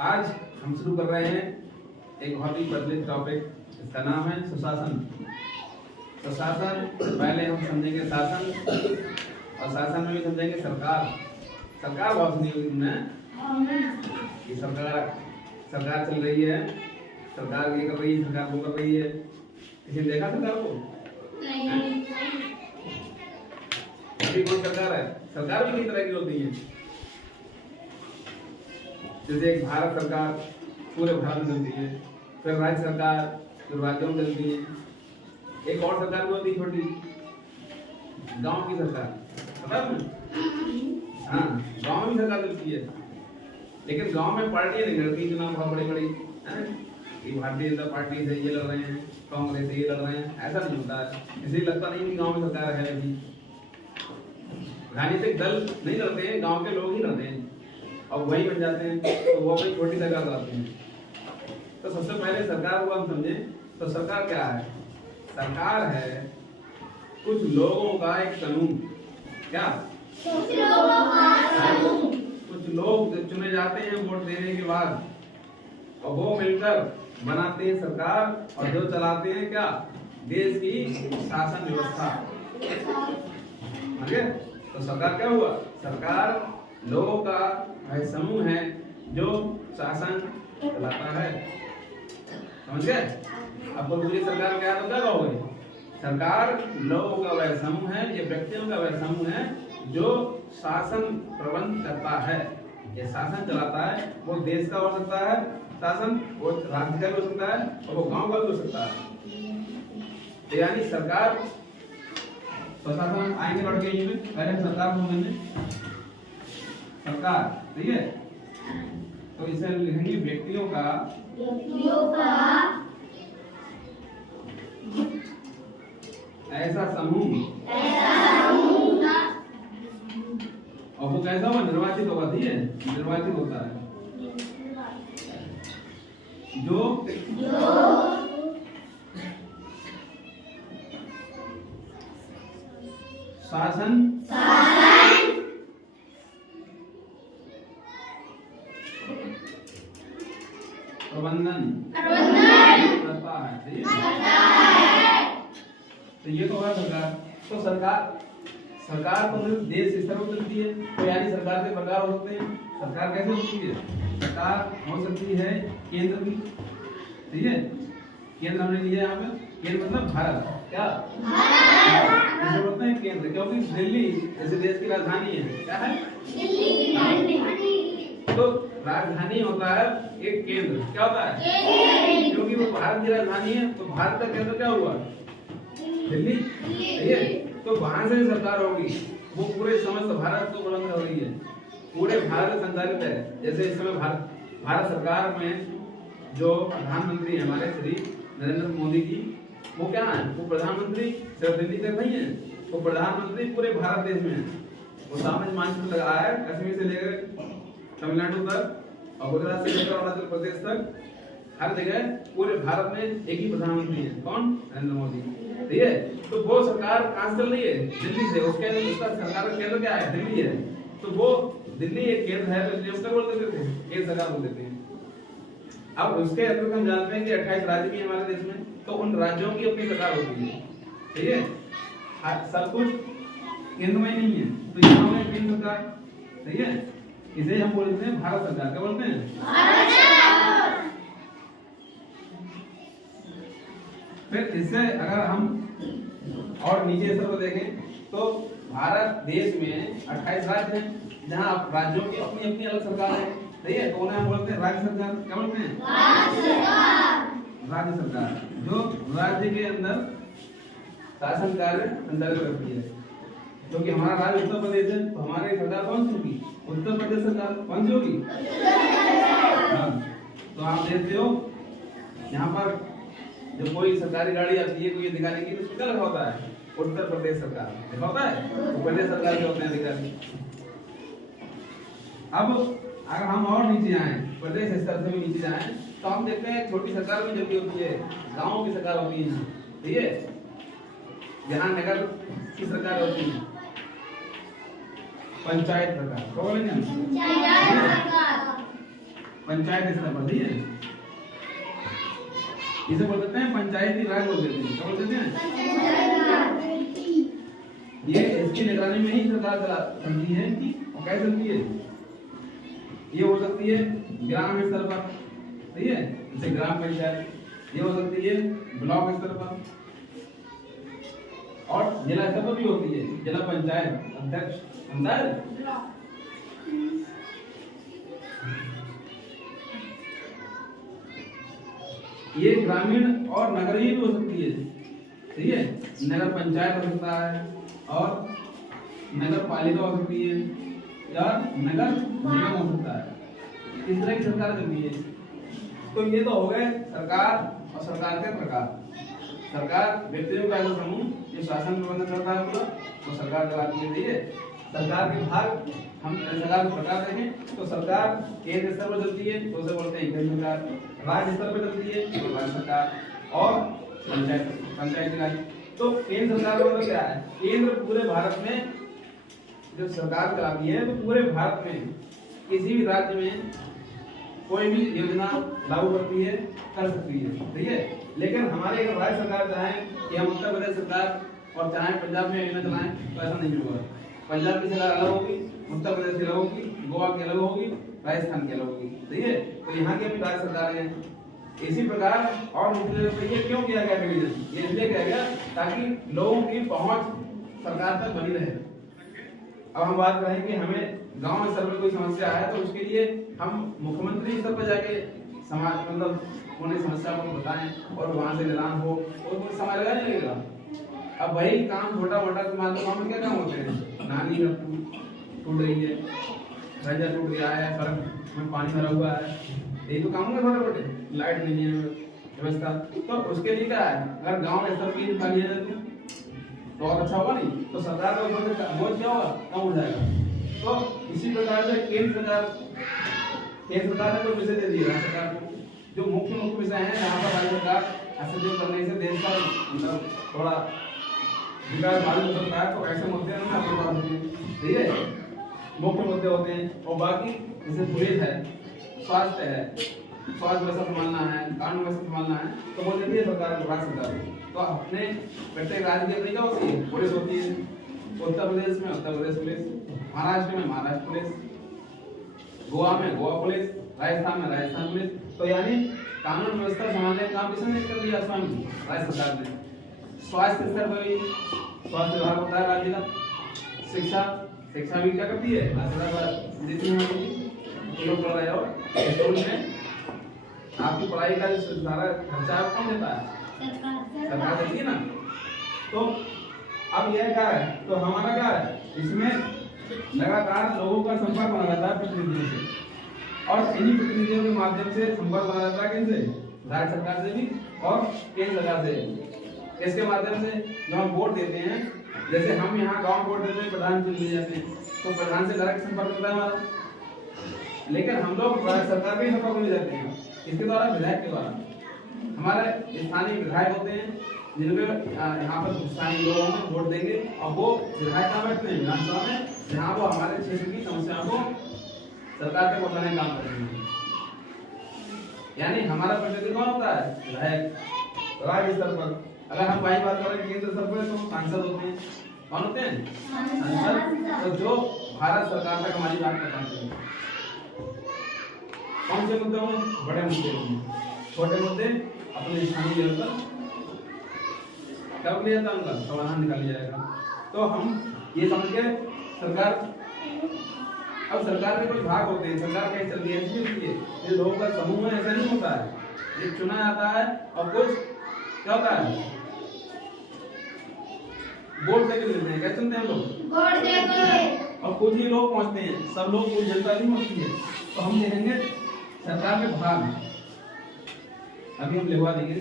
आज हम शुरू कर रहे हैं एक बहुत ही प्रचलित टॉपिक। इसका नाम है सुशासन। सुशासन पहले हम समझेंगे शासन, और शासन में भी समझेंगे सरकार। सरकार बहुत सुनी होगी तुमने कि सरकार चल रही है, सरकार ये कर रही है, सरकार वो कर रही है। किसी ने देखा सरकार को? नहीं। अभी कौन सरकार है? सरकार भी कई तरह की होती है। जैसे एक भारत सरकार पूरे भारत में चलती है, फिर राज्य सरकार जो राज्यों में चलती है, एक और सरकार भी होती है छोटी, गांव की सरकार। पता है तुम्हें? हाँ, गांव में भी सरकार चलती है, लेकिन गांव में पार्टियां नहीं लड़ती चुनाव बहुत बड़ी बड़ी कि भारतीय जनता पार्टी से ये लड़ रहे हैं, कांग्रेस से ये लड़ रहे हैं, ऐसा नहीं होता है। इसलिए लगता नहीं कि गांव में सरकार है। अभी राजनीतिक दल नहीं लड़ते हैं, गांव के लोग ही लड़ते हैं और वही बन जाते हैं, तो वो अपनी छोटी सरकार कराते हैं। तो सबसे पहले सरकार को हम समझें तो सरकार क्या है? सरकार है कुछ लोगों का एक समूह। क्या? कुछ लोग जब चुने जाते हैं वोट देने के बाद, और वो मिलकर बनाते हैं सरकार, और जो चलाते हैं क्या? देश की शासन व्यवस्था। तो सरकार क्या हुआ? सरकार लोगों का वह समूह है जो शासन चलाता है। समझ गए? अब पूरी सरकार क्या है तो क्या कहोगे? सरकार लोगों का वह समूह है, ये व्यक्तियों का वह समूह है जो शासन प्रबंध करता है, ये शासन चलाता है। वो देश का हो सकता है शासन, वो राज्य का भी हो सकता है, और वो गांव का भी हो सकता है। तो यानी सरकार प्रशासन आएंगे लौट के में पहले सरकार को मिलने सरकार, ठीक है? तो इसे लिखेंगे व्यक्तियों का ऐसा समूह, और वो कैसा हुआ? निर्वाचित होगा, ठीक है? निर्वाचित होता है जो शासन प्रबंधन करता है, ठीक है? तो ये तो है सरकार। तो सरकार तो देश स्तर पर चलती है, तो यानी सरकार के प्रकार हो सकते हैं। सरकार कैसे होती है? सरकार हो सकती है केंद्र की, ठीक है? केंद्र हमने लिया यहाँ पे, केंद्र मतलब भारत। क्या? भारत बोलते हैं केंद्र, क्योंकि दिल्ली जैसे देश की राजधानी है। क्या है? दिल्ली। तो राजधानी होता है एक केंद्र। क्या होता है? क्योंकि वो भारत की राजधानी है, तो भारत का केंद्र क्या हुआ? दिल्ली, ठीक है? तो वहां से सरकार होगी, वो पूरे समस्त भारत को बुलंद हो रही है, पूरे भारत संचालित है। जैसे इस समय भारत सरकार में जो प्रधानमंत्री है हमारे श्री नरेंद्र मोदी जी, वो क्या है? वो प्रधानमंत्री सिर्फ दिल्ली तक नहीं है, वो प्रधानमंत्री पूरे भारत देश में है। वो सामाजिक मानचित्र लगाया है, कश्मीर से लेकर तमिलनाडु तक और गुजरात से लेकर अरुणाचल प्रदेश तक, हर जगह पूरे भारत में एक ही प्रधानमंत्री है। कौन? नरेंद्र मोदी, ठीक है? तो वो सरकार कहाँ से चल रही है? दिल्ली से। उसके सरकार का केंद्र क्या है? दिल्ली है। तो वो दिल्ली एक केंद्र है, तो इसलिए उसका बोल देते थे, केंद्र सरकार बोल देते हैं। अब उसके अंदर हम जानते हैं कि 28 राज्य भी हमारे देश में, तो उन राज्यों की अपनी सरकार होती है, ठीक है? सब कुछ केंद्र में नहीं है, तो यहाँ में केंद्र सरकार, ठीक है? इसे हम बोलते हैं भारत सरकार। क्या बोलते हैं? भारत सरकार। फिर इससे अगर हम और नीचे स्तर पर देखें तो भारत देश में 28 राज्य हैं, जहाँ राज्यों की अपनी अपनी अलग सरकार है, ठीक है? तो उन्हें हम बोलते हैं राज्य सरकार। क्या बोलते हैं? राज्य सरकार। राज्य सरकार जो राज्य के अंदर शासन कार्य संचालित करती है। क्योंकि हमारा राज्य उत्तर प्रदेश है, तो हमारी सरकार कौन सी होगी? उत्तर प्रदेश सरकार। कौन सी होगी? हाँ। तो आप देखते हो यहाँ पर जो कोई सरकारी गाड़ी आती है, कोई दिखाने की, तो उसमें क्या लिखा होता है? उत्तर प्रदेश सरकार लिखा होता है। तो प्रदेश सरकार के होते हैं अधिकारी। अब अगर हम और नीचे आए, प्रदेश स्तर से भी नीचे जाएं, तो हम देखते हैं छोटी सरकार भी जल्दी होती है, गाँव की सरकार होती है, ठीक है? यहाँ नगर की सरकार होती है, पंचायत सरकार। पंचायत स्तर पर, ठीक है। इसे बोल देते हैं पंचायती राज बोल देते हैं, क्या बोल देते हैं? ये इसकी निगरानी में ही सरकार चलती है कि और कैसे चलती है? ये हो सकती है ग्राम स्तर पर, ठीक है, जैसे ग्राम पंचायत, ये हो सकती है ब्लॉक स्तर पर, और जिला स्तर पर भी होती है जिला पंचायत अध्यक्ष अंदर। ये ग्रामीण और नगरीय भी हो सकती है, ठीक है, नगर पंचायत हो सकता है और नगर पालिका हो सकती है या नगर निगम हो सकता है, इस तरह की सरकार करती है। तो ये तो हो गए सरकार और सरकार के प्रकार। सरकार व्यक्तियों का ऐसा समूह जो शासन प्रबंधन करता है पूरा, तो सरकार चलाती है, ठीक है। सरकार के भाग, हम सरकार के प्रकार देखें तो सरकार केंद्र स्तर पर चलती है तो उसे बोलते हैं केंद्र सरकार, राज्य स्तर पर चलती है तो राज्य सरकार, और पंचायती राज। तो केंद्र सरकार का मतलब क्या है? केंद्र पूरे भारत में जो सरकार चलाती है, तो पूरे भारत में किसी भी राज्य में कोई भी योजना लागू करती है, कर सकती है, ठीक है। लेकिन हमारे अगर राज्य सरकार चाहे कि हम उत्तर प्रदेश सरकार और चाहे पंजाब में योजना चलाएं तो ऐसा नहीं होगा। पंजाब की सरकार अलग होगी, उत्तर प्रदेश की अलग होगी, गोवा की अलग होगी, राजस्थान की अलग होगी, ठीक है। तो यहाँ की भी राज्य सरकार है। इसी प्रकार और ये क्यों किया गया डिवीजन? ये इसलिए किया गया ताकि लोगों की पहुंच सरकार तक बनी रहे। अब हम बात करें कि हमें गांव स्तर पर कोई समस्या है तो उसके लिए हम मुख्यमंत्री स्तर पर जाके समाज मतलब उन्हें समस्या को बताएं और वहां से निदान हो और कोई समय लगा नहीं लगेगा। अब वही काम छोटा मोटा गाँव में क्या काम होते हैं? नाली टूट रही है, ड्रेनेज टूट गया है, सड़क में पानी भरा हुआ है, यही तो काम होंगे छोटे मोटे। लाइट नहीं है व्यवस्था, तो उसके लिए क्या है? अगर गाँव स्तर पर निकाली है तो और अच्छा होगा नहीं, तो सरकार का ऊपर से बोझ क्या होगा? कम हो जाएगा। तो इसी प्रकार से केंद्र सरकार ने कोई विषय दे दिया राज्य सरकार को, जो मुख्य विषय हैं जहाँ पर राज्य सरकार हस्तक्षेप करने से देश का मतलब थोड़ा विकास मालूम हो सकता है, तो ऐसे मुद्दे हैं ना आपके पास होते हैं, ठीक है, मुख्य मुद्दे होते हैं। और बाकी जैसे पुलिस है, स्वास्थ्य है, स्वास्थ्य व्यवस्था संभालना है, कानून व्यवस्था संभालना है, तो वो देती है सरकार, राज्य सरकार। तो अपने प्रत्येक राज्य की अपनी क्या होती है? पुलिस होती है। उत्तर प्रदेश में उत्तर प्रदेश पुलिस, महाराष्ट्र में महाराष्ट्र पुलिस, गोवा में गोवा पुलिस, राजस्थान में राजस्थान पुलिस। तो यानी कानून व्यवस्था संभालने का काम किसने कर दिया? स्वयं राज्य सरकार ने। स्वास्थ्य स्तर पर भी स्वास्थ्य विभाग होता है राज्य का। शिक्षा भी क्या करती है? राज्य सरकार देती है। लोग पढ़ रहे हो स्कूल में, आपकी पढ़ाई का जो सारा खर्चा कौन देता है? सरकार देती है ना। तो अब यह क्या है? तो हमारा क्या है? इसमें लगातार लोगों का संपर्क बना रहता है प्रतिनिधियों से, और इन्हीं प्रतिनिधियों के माध्यम से संपर्क बना रहता है किनसे? राज्य सरकार से भी और केंद्र सरकार से। इसके माध्यम से जो हम वोट देते हैं, जैसे हम यहाँ गांव वोट देते हैं, प्रधान चुन लिए जाते हैं, तो प्रधान से डायरेक्ट संपर्क होता है हमारा। लेकिन हम लोग राज्य सरकार के संपर्क में जाते हैं, इसके द्वारा, विधायक के द्वारा। हमारे स्थानीय विधायक होते हैं जिनमें यहाँ पर स्थानीय लोग होंगे, वोट देंगे, और वो विधायक कहाँ बैठते हैं? विधानसभा में, जहाँ वो हमारे क्षेत्र की समस्याओं को सरकार तक पहुँचाने का काम करते हैं। यानी हमारा प्रतिनिधि कौन होता है? विधायक। राज्य स्तर पर अगर हम वही बात करें केंद्र स्तर पर, तो सांसद होते हैं। कौन होते हैं? सांसद। तो जो भारत सरकार तक हमारी बात बताते हैं। कौन से मुद्दे हों? बड़े मुद्दे हों। छोटे मुद्दे अपने स्थानीय लेवल पर कब लिया जाता है, उनका समाधान निकाल लिया जाएगा। तो हम ये समझ के सरकार, अब सरकार के कोई भाग होते हैं, सरकार कैसे चलती है? ये लोगों का समूह है, ऐसा नहीं होता है। ये चुना जाता है और कुछ क्या होता है? वोट देके मिलते हैं। क्या चुनते हैं लोग? वोट देके। और कुछ ही लोग पहुंचते हैं, सब लोग कुछ जनता नहीं होती है। तो हम देखेंगे सरकार के भाग, अभी हम लिखवा देंगे।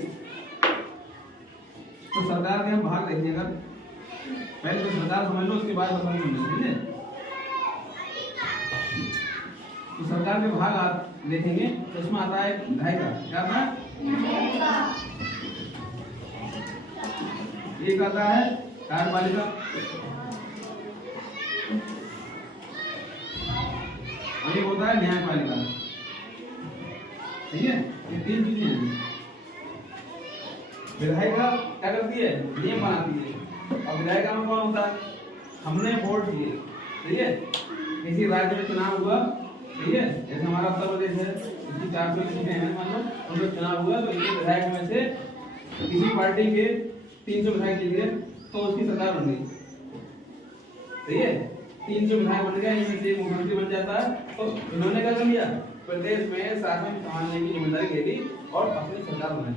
तो सरकार के हम भाग देखेंगे, पहले तो सरकार समझ लो, उसके बाद बताएंगे, ठीक है। तो सरकार के भाग आप देखेंगे तो उसमें आता है विधायिका। क्या आता है? एक आता है कार्यपालिका, और एक होता है न्यायपालिका। ठीक है, ये तीन चीजें हैं। विधायिका क्या करती है, नियम बनाती है, और विधायिका में कौन होता है, हमने वोट दिए, ठीक है, किसी राज्य में चुनाव हुआ, ठीक है, जैसे हमारा उत्तर प्रदेश है, इसकी 400 सीटें हैं मान लो, उनमें चुनाव हुआ तो एक विधायक में से किसी पार्टी के 300 विधायक जीत गए तो उसकी सरकार बन गई, ठीक है, 300 विधायक बन गए, इनमें से एक मुख्यमंत्री बन जाता है। तो इन्होंने क्या कर लिया, प्रदेश में शासन संभालने की जिम्मेदारी ले ली और अपनी सरकार बनाई।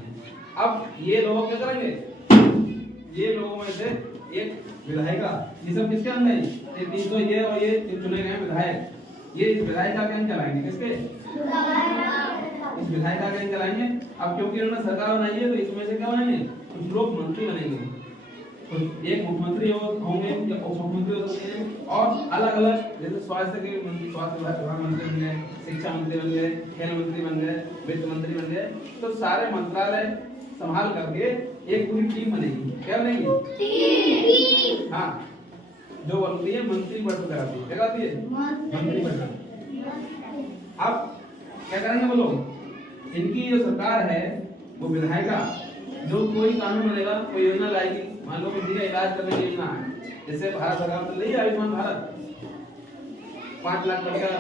अब ये लोग क्या करेंगे, ये लोगों में से एक विधायिका, ये सब किसके अंदर है, ये 300 ये और ये चुने गए विधायक, ये इस विधायिका के अंदर चलाएंगे, किसके, इस विधायिका के अंदर चलाएंगे। अब क्योंकि उन्होंने सरकार बनाई है तो इसमें से क्या बनेंगे, कुछ लोग मंत्री बनेंगे, तो एक मुख्यमंत्री होंगे या उप मुख्यमंत्री हो सकते हैं, और अलग अलग जैसे स्वास्थ्य के स्वास्थ्य विभाग मंत्री बन गए, शिक्षा मंत्री बन गए, खेल मंत्री बन गए, वित्त मंत्री बन गए, तो सारे मंत्रालय संभाल करके एक पूरी टीम बनेगी। क्या बनेगी, टीम। हाँ, जो बनती है मंत्री परिषद कराती है, क्या कराती है, मंत्री परिषद। अब क्या करेंगे वो लोग, इनकी जो सरकार है वो विधायिका जो कोई कानून बनेगा, कोई योजना लाएगी, मान लो किसी का इलाज करने की योजना है, जैसे भारत सरकार चल रही है आयुष्मान भारत, 5 लाख तक का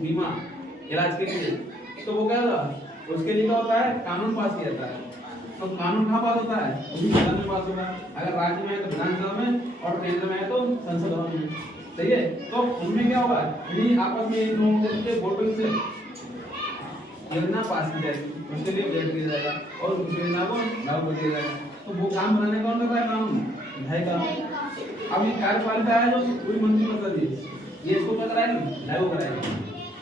बीमा इलाज के लिए, तो वो क्या होगा, उसके लिए क्या होता है, कानून पास किया जाता है। तो कानून कहाँ पास होता है, उसी सदन में पास होगा, अगर राज्य में है तो विधानसभा में, और केंद्र में है तो संसद भवन में, सही है। तो उनमें क्या होगा, यदि आपस में इन लोगों के वोटिंग से योजना पास की जाएगी, उसके लिए वोट दिया जाएगा और उस योजना को लागू कर दिया जाएगा। तो वो काम बनाने कौन कर रहा है, काम विधायिका। अब ये कार्यपालिका है जो पूरी मंत्रिमंडल है, ये इसको क्या कराएगी, लागू कराएगी।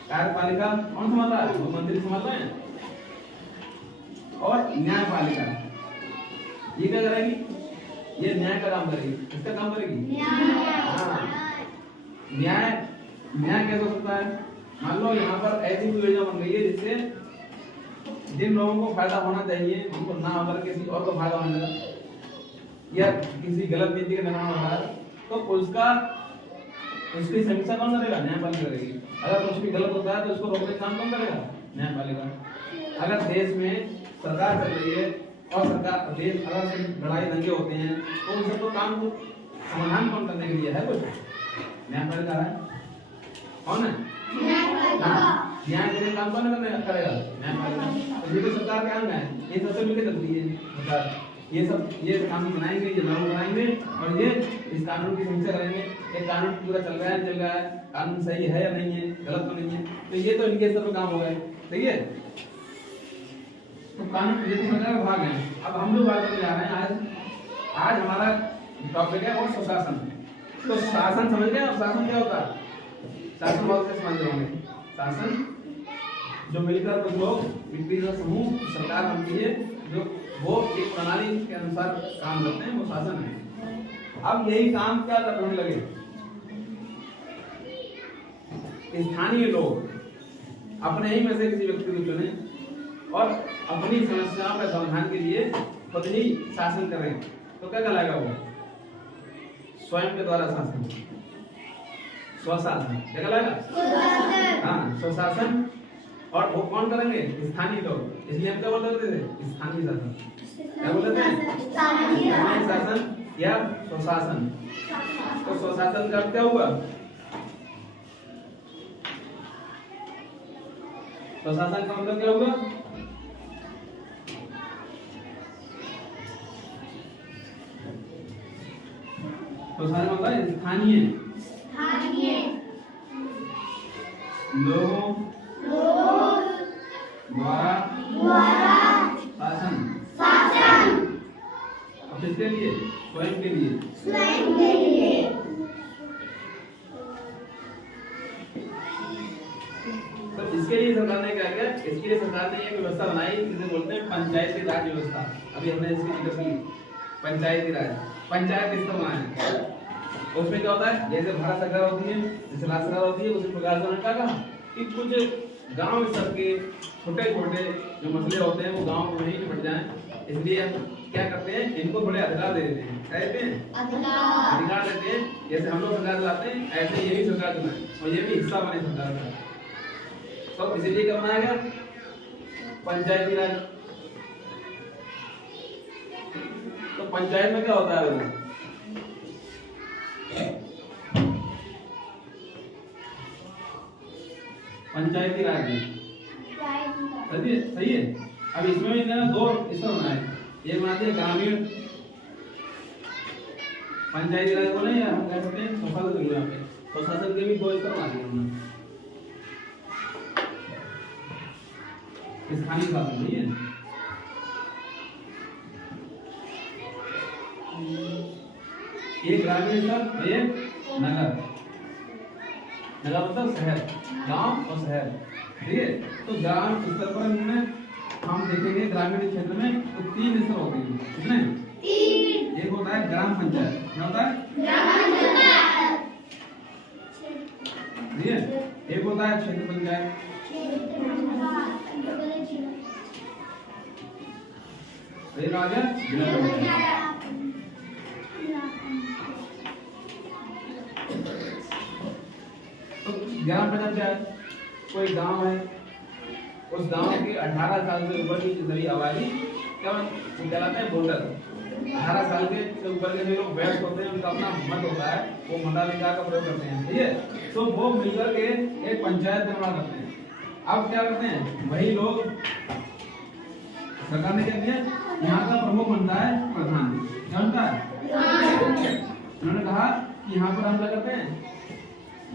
कार्यपालिका कौन संभाल रहा है, वो मंत्री संभाल रहे हैं। और न्यायपालिका ये क्या करेगी, ये न्याय का काम करेगी, किसका काम करेगी, हाँ, न्याय। न्याय कैसे हो सकता है, मान लो यहाँ पर ऐसी कोई योजना बन गई है जिससे जिन लोगों को फायदा होना चाहिए उनको ना होकर किसी और को फायदा होने लगा, या किसी गलत नीति का निर्माण हो रहा है, तो उसकी समीक्षा कौन करेगा, न्यायपालिका करेगी। अगर कुछ भी गलत होता है तो उसको रोकने का काम कौन करेगा, न्यायपालिका। अगर देश में सरकार चल रही है और सरकार देश अगर लड़ाई दंगे होते हैं तो उन सबको काम को समाधान कौन करने के लिए है, कुछ न्यायपालिका है, कौन है, न्याय के काम कौन करेगा, न्यायपालिका। तो ये तो सरकार के अंग है, ये सबसे मिलकर चलती है सरकार, ये कानून बनाएंगे, ये लागू बनाएंगे और ये इस कानून की समीक्षा करेंगे, ये कानून पूरा चल रहा है, कानून सही है या नहीं है, गलत तो नहीं है, तो ये तो इनके स्तर पर काम हो गए, सही है। तो कानून ये तो सरकार भाग है। अब हम लोग बात करने जा रहे हैं, आज हमारा टॉपिक है और सुशासन। तो शासन समझ गए, अब शासन क्या होता है, शासन बहुत से समझ रहे होंगे, शासन जो मिलकर कुछ लोग व्यक्ति का समूह सरकार बनती है, जो वो एक प्रणाली के अनुसार काम करते हैं, वो शासन है। अब यही काम क्या करने लगे, स्थानीय लोग अपने ही में से किसी व्यक्ति को चुने और अपनी समस्याओं के समाधान के लिए खुद ही शासन करें, तो क्या कहलाएगा वो, स्वयं के द्वारा शासन, स्वशासन, क्या कहलाएगा, हाँ, स्वशासन। और वो कौन करेंगे, स्थानीय लोग, इसलिए हम क्या बोलते थे, स्थानीय शासन, क्या बोलते थे, स्थानीय शासन या स्वशासन। तो स्वशासन का अर्थ क्या हुआ, स्वशासन का मतलब क्या हुआ, स्वशासन मतलब स्थानीय लोगों द्वारा शासन। अब किसके लिए, स्वयं के लिए। तो इसके लिए सरकार ने क्या किया, इसके लिए सरकार ने एक व्यवस्था बनाई जिसे बोलते हैं पंचायती राज व्यवस्था। अभी हमने इसकी जिक्र की, पंचायती राज, पंचायत स्तर बनाए। उसमें क्या होता है, जैसे भारत सरकार होती है, जैसे राज्य सरकार होती है, उसी प्रकार से उन्होंने क्या कहा कि कुछ गांव स्तर के छोटे छोटे जो मसले होते हैं वो गांव में ही निपट जाएं, इसलिए हम क्या करते हैं, इनको थोड़े अधिकार दे देते हैं, क्या देते हैं, अधिकार देते हैं। जैसे हम लोग सरकार लाते हैं, ऐसे ये भी सरकार चलाए और ये भी हिस्सा बने सरकार का। तो इसीलिए क्या बनाया गया, पंचायती राज। तो पंचायत में क्या होता है? पंचायती राज सही है। अब इसमें भी ना दो स्तर होना है, एक बनाते हैं ग्रामीण पंचायती राज को नहीं, हम कह सकते हैं स्वशासन के। यहाँ पे स्वशासन के भी दो स्तर बना दिए हमने, स्थानीय शासन नहीं है। एक ग्रामीण स्तर, एक नगर। नगर मतलब शहर, गांव और शहर, ठीक है। तो ग्राम स्तर पर हम देखेंगे ग्रामीण क्षेत्र में तो 3 स्तर होते हैं, कितने? 3। एक होता है ग्राम पंचायत, क्या होता है? ग्राम पंचायत, ठीक है। एक होता है क्षेत्र पंचायत, एक आ गया जिला पंचायत। तो ग्राम पंचायत क्या है? कोई गांव है, उस गांव के 18 साल से ऊपर की सभी आबादी क्या कहलाते हैं? वोटर। 18 साल के ऊपर के जो लोग वयस्क होते हैं, उनका अपना मत होता है, वो मताधिकार का प्रयोग करते हैं, ठीक है। तो वो मिलकर के एक पंचायत निर्माण करते हैं। अब क्या करते हैं? वही लोग, सरकार ने क्या दिया, यहाँ का प्रमुख बनता है प्रधान। क्या बनता है? उन्होंने कहा कि यहाँ पर हम क्या करते हैं,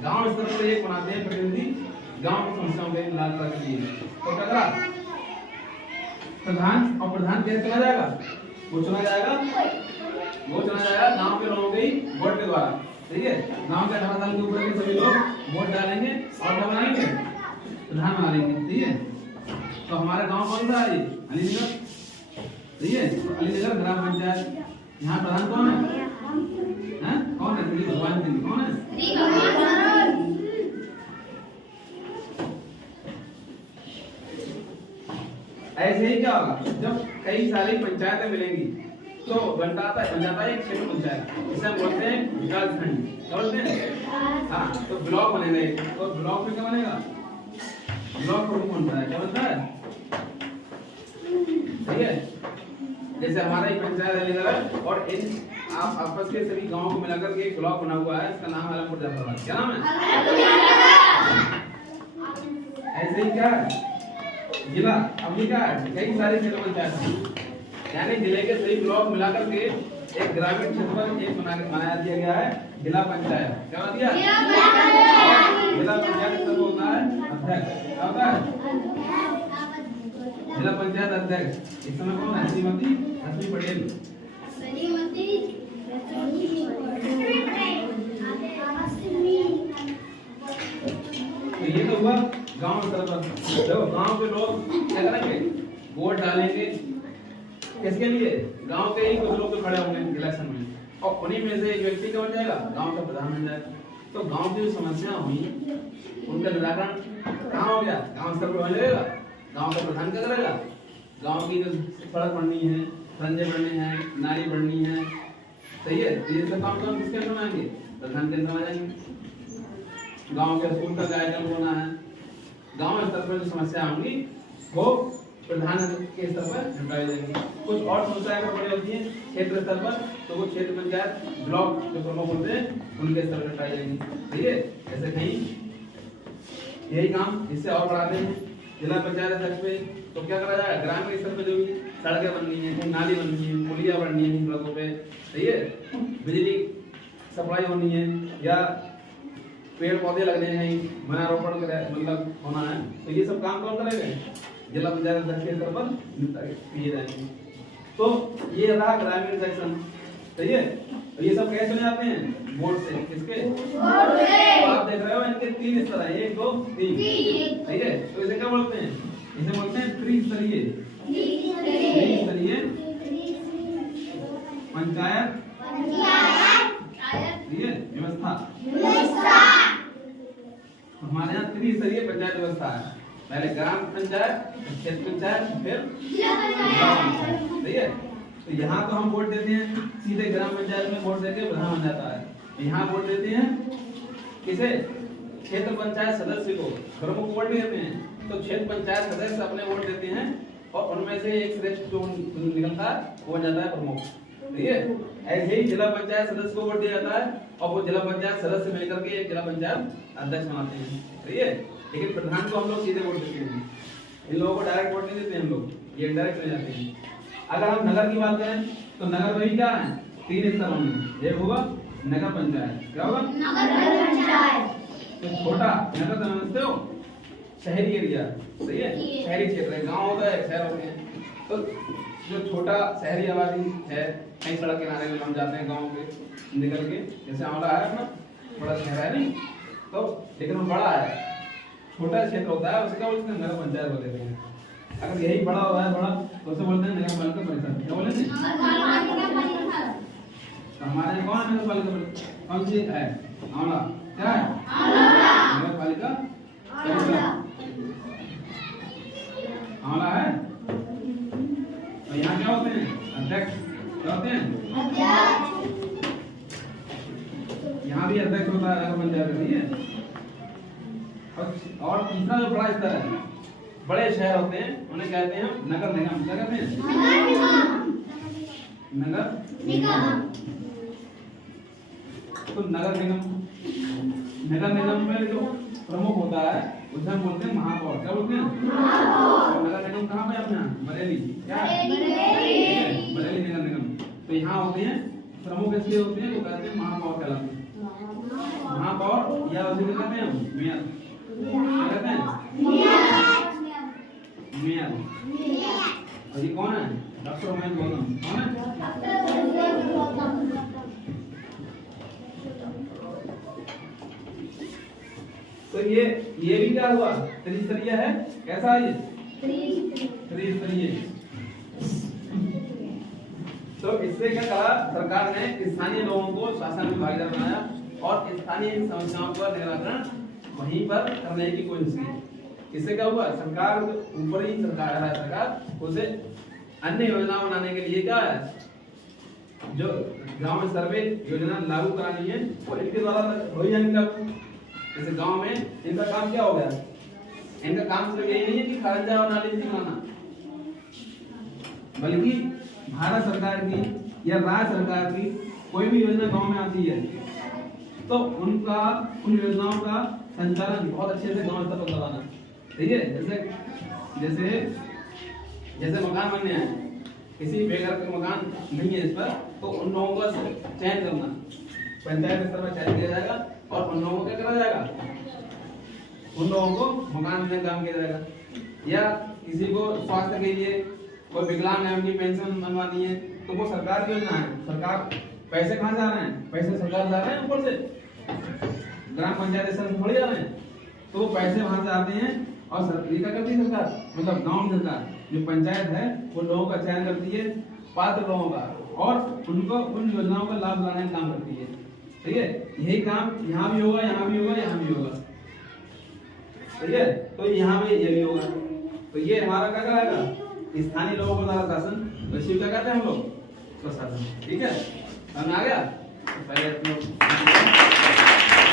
गांव स्तर पर एक बनाते हैं प्रतिनिधि, गांव की समस्याओं के निराकरण के लिए। तो क्या करा? प्रधान, और प्रधान कैसे चुना जाएगा? वो चुना जाएगा गांव के लोगों के ही वोट के द्वारा, ठीक है। गांव के 18 साल के ऊपर के सभी लोग वोट डालेंगे और क्या बनाएंगे? प्रधान बना लेंगे, ठीक है। तो हमारा गांव कौन सा है? अलीनगर, ठीक है। तो अलीनगर ग्राम पंचायत, यहाँ प्रधान कौन है? कौन है? श्री भगवान सिंह। कौन है? श्री भगवान। ऐसे ही क्या होगा, जब कई सारी पंचायतें मिलेंगी तो बन जाता है एक क्षेत्र पंचायत, जिसे हम बोलते हैं विकास खंड। क्या बोलते हैं? हाँ, तो ब्लॉक बनेगा। तो ब्लॉक में क्या बनेगा? ब्लॉक प्रमुख बनता है। क्या बनता है? ठीक है। जैसे हमारा एक पंचायत है अलीनगर, और इन आप आपस के सभी गांवों को मिलाकर के एक ब्लॉक बना हुआ है, इसका नाम है आलमपुर जाफराबाद। क्या नाम है? ऐसे ही क्या है? जिला, अब ये क्या है? कई सारे क्षेत्र पंचायत हैं, यानी जिले के सभी ब्लॉक मिलाकर के एक ग्रामीण क्षेत्र पर एक बनाया दिया गया है जिला पंचायत। क्या दिया? जिला पंचायत सब होता है अध्यक्ष। क्या होता है? जिला पंचायत अध्यक्ष। इस समय कौन है? श्रीमती रश्मि पटेल। तो ये तो हुआ गांव स्तर पर। देखो गांव के लोग क्या करेंगे? वोट डालेंगे, किसके लिए? गांव के ही कुछ लोग तो खड़े होंगे इलेक्शन में, और उन्हीं में से एक व्यक्ति क्या बन जाएगा? गांव का प्रधान बन जाएगा। तो गांव की जो समस्या हुई उनका निराकरण कहाँ हो गया? गांव स्तर पर हो जाएगा। गांव का प्रधान क्या करेगा? गांव की जो सड़क बननी है, रंजे बनने हैं, नाली बननी है, सही है, ये सब काम तो किसके अंदर आएंगे? प्रधान के अंदर आ जाएंगे। गांव के स्कूल का कार्यक्रम होना है, गांव स्तर पर जो समस्या होंगी वो प्रधान के स्तर पर निपटाई जाएंगी। कुछ और समस्याएं बड़ी होती हैं क्षेत्र स्तर पर, तो वो क्षेत्र पंचायत ब्लॉक जो प्रमुख होते हैं उनके स्तर पर निपटाई जाएंगी, ठीक है। ऐसे कहीं यही काम इससे और बढ़ाते हैं जिला पंचायत अध्यक्ष पे। तो क्या करा जाएगा? ग्रामीण स्तर पे जो भी सड़कें बननी है, नाली बननी है, पुलिया बननी है सड़कों पे, सही है, बिजली सप्लाई होनी है, या पेड़ पौधे लगने हैं, वनारोपण मतलब होना है, तो ये सब काम कौन करेगा? जिला पंचायत अध्यक्ष के स्तर पर किए जाएंगे। तो ये रहा ग्रामीण सेक्शन, सही है। तो ये सब कैसे चले जाते हैं? बोर्ड से। किसके? बोर्ड से। तो आप देख रहे हो इनके 3 स्तर है, 1 2 3, ठीक है। तो इसे क्या बोलते हैं? इसे बोलते हैं त्रिस्तरीय पंचायत व्यवस्था। हमारे यहाँ त्रिस्तरीय पंचायत व्यवस्था है। पहले ग्राम पंचायत, क्षेत्र पंचायत, फिर जिला पंचायत, सही है। तो यहाँ तो हम वोट देते हैं सीधे ग्राम पंचायत में, वोट देके प्रधान बन जाता है। यहाँ वोट देते हैं किसे? क्षेत्र पंचायत सदस्य को प्रमुख वोट भी देते हैं, तो क्षेत्र पंचायत सदस्य अपने वोट देते हैं और उनमें से एक श्रेष्ठ जो निकलता है वो जाता है प्रमुख। ठीक है, ऐसे ही जिला पंचायत सदस्य को वोट दिया जाता है और वो जिला पंचायत सदस्य मिलकर के एक जिला पंचायत अध्यक्ष बनाते हैं। ठीक है, लेकिन प्रधान को हम लोग सीधे वोट देते हैं, इन लोगों को डायरेक्ट वोट नहीं देते हम लोग, ये डायरेक्ट चले जाते हैं। अगर हम नगर की बात करें तो नगर में क्या है, 3 स्तरों में, एक होगा नगर पंचायत, क्या होगा नगर पंचायत, तो छोटा नगर समझते हो, शहरी एरिया, सही है, शहरी क्षेत्र, गांव होता है, शहर होते हैं, तो जो छोटा शहरी आबादी है, कहीं सड़क किनारे में हम जाते हैं गांव के निकल के, जैसे आंवला है अपना बड़ा शहर है नहीं, तो लेकिन वो बड़ा है, छोटा क्षेत्र होता है, उसका बोलते हैं नगर पंचायत बोलते हैं। अगर यही बड़ा होता है बड़ा तो उसे बोलते हैं नगर पालिका परिषद, क्या बोलेंगे हमारे कौन है नगर पालिका परिषद, कौन सी है, आंवला, क्या है नगर पालिका आंवला है। और यहाँ क्या होते हैं, अध्यक्ष, क्या होते हैं यहाँ भी अध्यक्ष होता है नगर पंचायत, ठीक है। और तीसरा जो बड़ा स्तर है, बड़े शहर होते हैं उन्हें कहते हैं नगर निगम, क्या कहते हैं नगर निगम। तो नगर निगम में जो प्रमुख होता है उसे हम बोलते हैं महापौर, क्या बोलते हैं महापौर। नगर निगम कहाँ पे अपना बरेली, क्या है बरेली नगर निगम। तो यहाँ होते हैं प्रमुख, इसलिए होते हैं वो कहते हैं महापौर कहलाते हैं, महापौर या उसे कहते हैं मेयर, क्या कहते हैं मेयर। और ये कौन है, डॉक्टर उमेश गौतम, कौन है तो ये भी क्या हुआ, त्रिस्तरीय है, कैसा है ये त्रिस्तरीय। तो इससे क्या कहा, सरकार ने स्थानीय लोगों को शासन में भागीदार बनाया और स्थानीय समस्याओं का निराकरण वहीं पर करने की कोशिश की। इससे क्या हुआ, सरकार ऊपर ही सरकार उसे अन्य योजना बनाने के लिए क्या है, जो गांव में सर्वे योजना लागू करानी है वो इनके द्वारा हो जाएंगे लागू। जैसे गांव में इनका काम क्या हो गया, इनका काम सिर्फ यही नहीं है कि खरंजा और नाली बनाना, बल्कि भारत सरकार की या राज्य सरकार की कोई भी योजना गांव में आती है तो उन योजनाओं का संचालन बहुत अच्छे से गांव स्तर पर करवाना। ठीक है, जैसे मकान बनने हैं, किसी बेघर का मकान नहीं है इस पर, तो उन लोगों का चयन करना, पंचायत स्तर पर चयन किया जाएगा और उन लोगों को क्या करा जाएगा, उन लोगों को मकान देने का काम किया जाएगा। या किसी को स्वास्थ्य के लिए कोई विकलांग है, उनकी पेंशन बनवानी है, तो वो सरकार की योजना है, सरकार पैसे कहाँ जा रहे हैं, पैसे सरकार जा रहे हैं ऊपर से, ग्राम पंचायत स्तर में थोड़ी जा रहे हैं, तो वो पैसे वहां से आते हैं और सरकार क्या करती है, सरकार मतलब गांव की सरकार जो पंचायत है वो लोगों का चयन करती है, पात्र लोगों का, और उनको उन योजनाओं का लाभ दिलाने का काम करती है। ठीक है, यही काम यहाँ भी होगा, यहाँ भी होगा, यहाँ भी होगा। ठीक है, तो यहाँ पे ये भी होगा। तो ये हमारा क्या करेगा, स्थानीय लोगों को द्वारा शासन, वैसे क्या कहते हैं हम लोग, स्वशासन। ठीक है, समझ आ गया। पहले